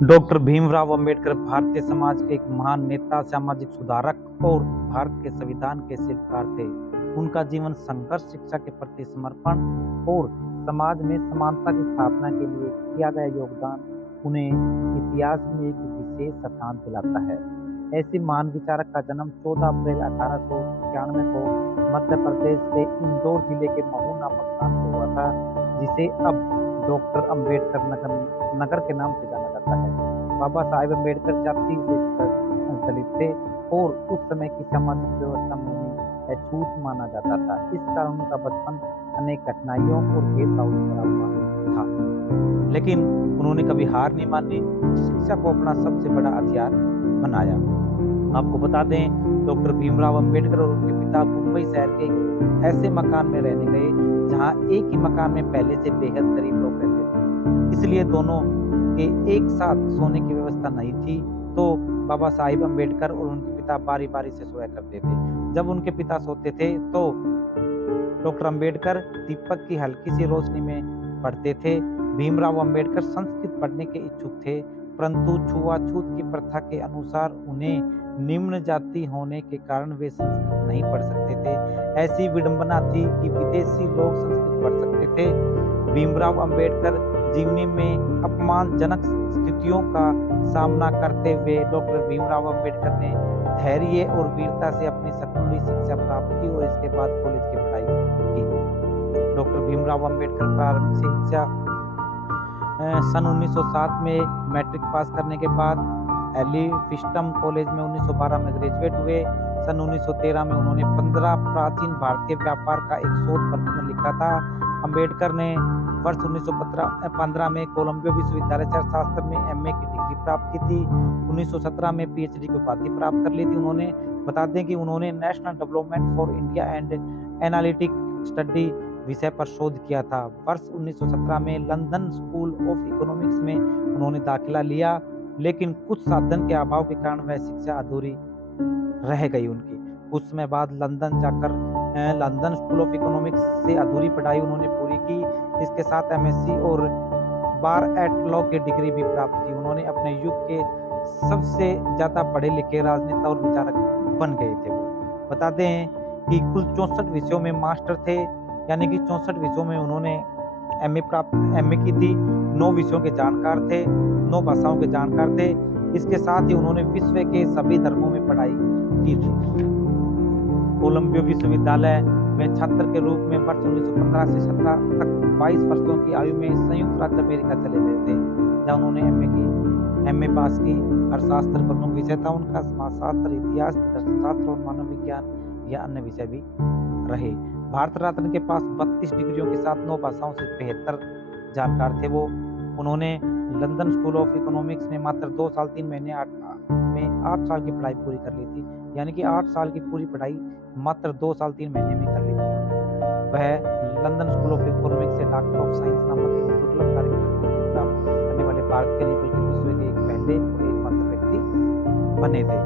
Doctor Bhimrao Ambedkar Bharatiya Samaj के एक महान नेता, सामाजिक सुधारक और भारत के संविधान के शिल्पकार थे। उनका जीवन संघर्ष, शिक्षा के प्रति समर्पण और समाज में समानता की स्थापना के लिए किया गया योगदान उन्हें इतिहास में एक विशेष स्थान दिलाता है। ऐसे महान विचारक का जन्म 14 अप्रैल 1891 को मध्य प्रदेश के इंदौर जिले के महू नामक स्थान पर हुआ था, जिसे अब डॉक्टर अंबेडकर नगर के नाम से जाना जाता है। बाबा साहेब अंबेडकर जाति से दलित थे और उस समय की सामाजिक व्यवस्था में उन्हें अछूत माना जाता था। इस कारण उनका बचपन अनेक कठिनाइयों और भेदभाव से भरा हुआ था, लेकिन उन्होंने कभी हार नहीं मानी, शिक्षा को अपना सबसे बड़ा हथियार बनाया। आपको बता दें, डॉक्टर भीमराव अंबेडकर और उनके पिता मुंबई शहर के एक ऐसे मकान में रहने गए जहां एक ही मकान में पहले से बेहद गरीब लोग रहते थे, इसलिए दोनों के एक साथ सोने की व्यवस्था नहीं थी। तो बाबा साहिब अंबेडकर और उनके पिता बारी बारी से सोया करते थे। जब उनके पिता सोते थे तो डॉक्टर अंबेडकर दीपक की हल्की सी रोशनी में पढ़ते थे। भीमराव अंबेडकर संस्कृत पढ़ने के इच्छुक थे, परंतु छुआछूत की प्रथा के अनुसार उन्हें निम्न जाति होने के कारण वे संस्कृत नहीं पढ़ सकते थे। ऐसी विडंबना थी कि विदेशी लोग संस्कृत पढ़ सकते थे। भीमराव अंबेडकर जीवनी में अपमानजनक स्थितियों का सामना करते हुए डॉक्टर भीमराव अंबेडकर ने धैर्य और वीरता से अपनी स्कूली शिक्षा प्राप्त की और इसके बाद कॉलेज की पढ़ाई की। डॉक्टर भीमराव अंबेडकर प्रारंभिक शिक्षा सन 1907 में मैट्रिक पास करने के बाद एलिफिस्टम कॉलेज में 1912 में ग्रेजुएट हुए। सन 1913 में उन्होंने 15 प्राचीन भारतीय व्यापार का एक शोध प्रबंध लिखा था। अंबेडकर ने वर्ष 1915 में कोलंबिया विश्वविद्यालय से अर्थशास्त्र में एमए की डिग्री प्राप्त की थी। 1917 में पीएचडी की उपाधि प्राप्त कर ली थी। उन्होंने बता दें कि उन्होंने national development for India and analytic study विषय पर शोध किया था। वर्ष 1917 में लंदन स्कूल ऑफ इकोनॉमिक्स में उन्होंने दाखिला लिया, लेकिन कुछ साधन के अभाव के कारण वह शिक्षा अधूरी रह गई उनकी। कुछ समय बाद लंदन जाकर लंदन स्कूल ऑफ इकोनॉमिक्स से अधूरी पढ़ाई उन्होंने पूरी की। इसके साथ एमएससी और बार एट लॉ की डिग्री भी प्राप्त की। उन्होंने अपने युग के सबसे ज्यादा पढ़े लिखे राजनेता और विचारक बन गए थे। वो बता दें कि कुल 64 विषयों में मास्टर थे, यानी कि 64 विषयों में उन्होंने एमए की थी। 9 विषयों के जानकार थे, 9 भाषाओं के जानकार थे। इसके साथ ही उन्होंने विश्व के सभी धर्मों में पढ़ाई की थी। कोलंबिया विश्वविद्यालय में छात्र के रूप में वर्ष 1915 से 17 तक 22 वर्षों की आयु में संयुक्त राज्य अमेरिका चले गए थे, जहाँ उन्होंने एमए पास की। अर्थशास्त्र प्रमुख विषय था उनका। समाजशास्त्र, इतिहास, दर्शनशास्त्र और मानव विज्ञान या अन्य विषय भी रहे। भारत रत्न के पास 32 डिग्रियों के साथ 9 भाषाओं से 73 जानकार थे वो। उन्होंने लंदन स्कूल ऑफ इकोनॉमिक्स में मात्र 2 साल 3 महीने में 8 साल की पढ़ाई पूरी कर ली थी, यानी कि 8 साल की पूरी पढ़ाई मात्र 2 साल 3 महीने में कर ली थी। वह लंदन स्कूल ऑफ इकोनॉमिक्स से डॉक्टर ऑफ साइंस नामक एक दुर्लभ कार्यक्रम प्राप्त करने वाले भारत के नहीं बल्कि विश्व के एक पहले और एकमात्र व्यक्ति बने थे।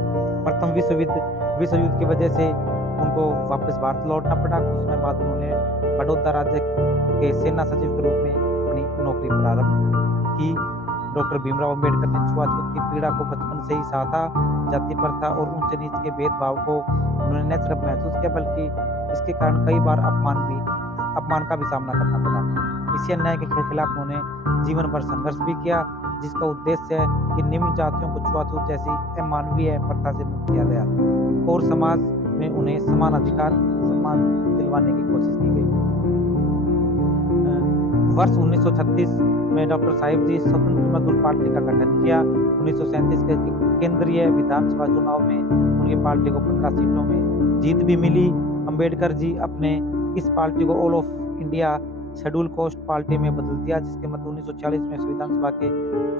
प्रथम विश्व युद्ध की वजह से उनको वापस भारत लौटना पड़ा। कुछ समय बाद उन्होंने बड़ौदा राज्य के सेना सचिव के रूप में अपनी नौकरी प्रारंभ की। डॉक्टर भीमराव अंबेडकर ने छुआछूत की पीड़ा को बचपन से ही सहा, जाति प्रथा और ऊंच नीच के भेदभाव को उन्होंने न सिर्फ महसूस किया बल्कि इसके कारण कई बार अपमान का भी सामना करना पड़ा। इसी अन्याय के खिलाफ उन्होंने जीवन भर संघर्ष भी किया, जिसका उद्देश्य है कि निम्न जातियों को छुआछूत जैसी अमानवीय प्रथा से मुक्त किया गया और समाज में उन्हें समान अधिकार सम्मान दिलवाने की कोशिश की गई। वर्ष 1936 में डॉक्टर साहिब जी स्वतंत्र मजदूर पार्टी का गठन किया। 1937 के केंद्रीय विधानसभा चुनाव में उनकी पार्टी को 15 सीटों में जीत भी मिली। अंबेडकर जी अपने इस पार्टी को all of India schedule caste party में बदल दिया, जिसके मतलब 1946 में विधानसभा के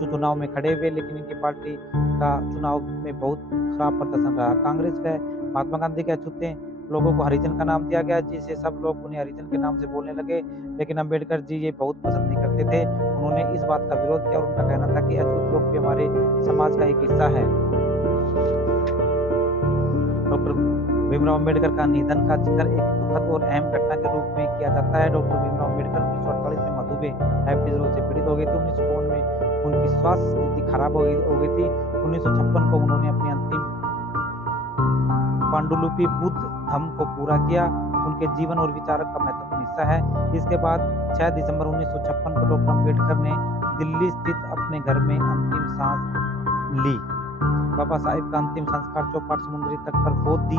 चुनाव में खड़े हुए, लेकिन इनकी पार्टी का चुनाव में बहुत खराब प्रदर्शन रहा। कांग्रेस व महात्मा गांधी के अछूते लोगों को हरिजन का नाम दिया गया, जिससे सब लोग उन्हें हरिजन के नाम से बोलने लगे, लेकिन अंबेडकर जी ये बहुत पसंद नहीं करते थे। उन्होंने इस बात का विरोध किया और उनका कहना था कि अछूत लोग भी हमारे समाज का एक हिस्सा है। डॉक्टर भीमराव अंबेडकर का निधन का जिक्र एक दुखद और अहम घटना के रूप में किया जाता है। डॉक्टर भीमराव अंबेडकर 1948 में मधुमेह डायबिटीज रोग से पीड़ित हो गए थे। 1954 में उनकी स्वास्थ्य स्थिति खराब हो गई थी। 1956 को उन्होंने अपनी अंतिम पांडुलिपि बुद्ध धम्म को पूरा किया। उनके जीवन और विचारों का महत्वपूर्ण हिस्सा है। इसके बाद 6 दिसंबर 1956 को डॉक्टर अम्बेडकर ने दिल्ली स्थित अपने घर में अंतिम सांस ली। बाबा साहेब का अंतिम संस्कार चौपाट समुद्री तट पर बौद्धी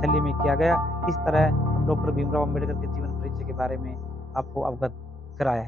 शैली में किया गया। इस तरह हम डॉक्टर भीमराव अम्बेडकर के जीवन परिचय के बारे में आपको अवगत कराया है।